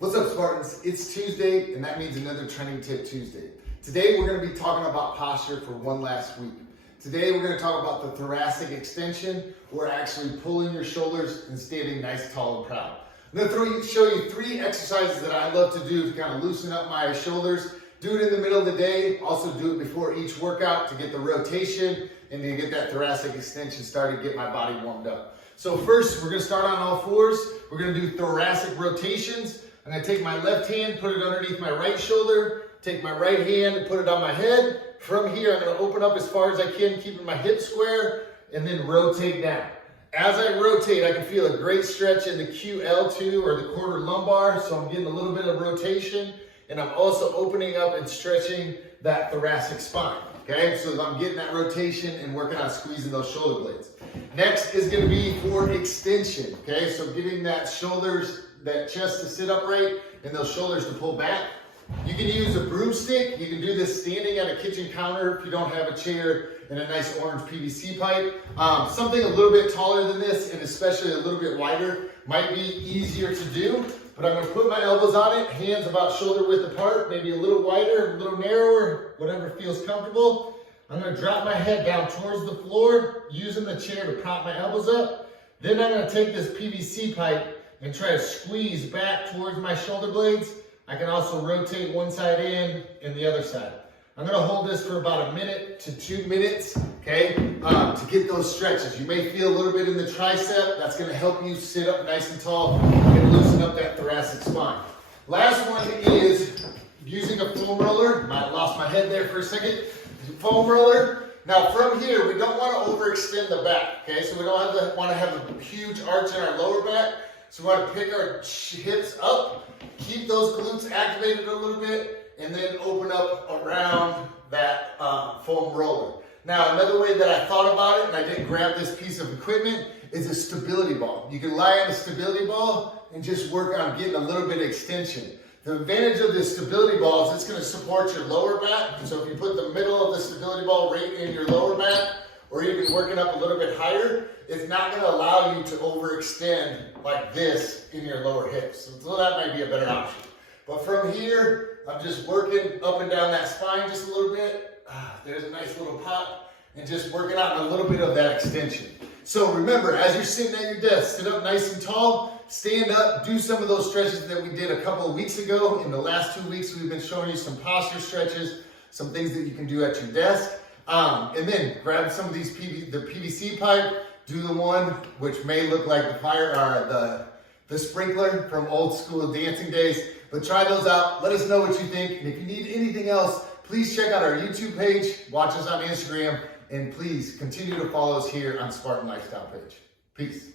What's up, Spartans? It's Tuesday, and that means another Training Tip Tuesday. Today, we're going to be talking about posture for one last week. Today, we're going to talk about the thoracic extension, or actually pulling your shoulders and standing nice, tall, and proud. I'm going to show you 3 exercises that I love to do to kind of loosen up my shoulders. Do it in the middle of the day. Also do it before each workout to get the rotation and to get that thoracic extension started, get my body warmed up. So first, we're going to start on all fours. We're going to do thoracic rotations. I'm going to take my left hand, put it underneath my right shoulder, take my right hand and put it on my head. From here, I'm going to open up as far as I can, keeping my hips square, and then rotate down. As I rotate, I can feel a great stretch in the QL2 or the quarter lumbar, so I'm getting a little bit of rotation, and I'm also opening up and stretching that thoracic spine, okay? So I'm getting that rotation and working on squeezing those shoulder blades. Next is going to be for extension, okay? So getting that shoulders, that chest to sit upright and those shoulders to pull back. You can use a broomstick. You can do this standing at a kitchen counter if you don't have a chair and a nice orange PVC pipe. Something a little bit taller than this and especially a little bit wider might be easier to do, but I'm going to put my elbows on it, hands about shoulder width apart, maybe a little wider, a little narrower, whatever feels comfortable. I'm going to drop my head down towards the floor, using the chair to prop my elbows up. Then I'm going to take this PVC pipe and try to squeeze back towards my shoulder blades. I can also rotate one side in and the other side. I'm going to hold this for about 1 to 2 minutes, okay, to get those stretches. You may feel a little bit in the tricep. That's going to help you sit up nice and tall and loosen up that thoracic spine. Last one is using a foam roller. Might have lost my head there for a second. Foam roller. Now from here, we don't want to overextend the back, okay? So we don't want to have a huge arch in our lower back. So we want to pick our hips up, keep those glutes activated a little bit, and then open up around that foam roller. Now, another way that I thought about it, and I didn't grab this piece of equipment, is a stability ball. You can lie on a stability ball and just work on getting a little bit of extension. The advantage of this stability ball is it's going to support your lower back. So if you put the middle of the stability ball right in your lower back, or even working up a little bit higher, it's not going to allow you to overextend like this in your lower hips. So that might be a better option. But from here, I'm just working up and down that spine just a little bit. There's a nice little pop, and just working out a little bit of that extension. So remember, as you're sitting at your desk, sit up nice and tall, stand up, do some of those stretches that we did a couple of weeks ago. In the last 2 weeks, we've been showing you some posture stretches, some things that you can do at your desk. And then grab some of these the PVC pipe, do the one which may look like the fire or the sprinkler from old school dancing days, but try those out. Let us know what you think. And if you need anything else, please check out our YouTube page, watch us on Instagram, and please continue to follow us here on Spartan Lifestyle page. Peace.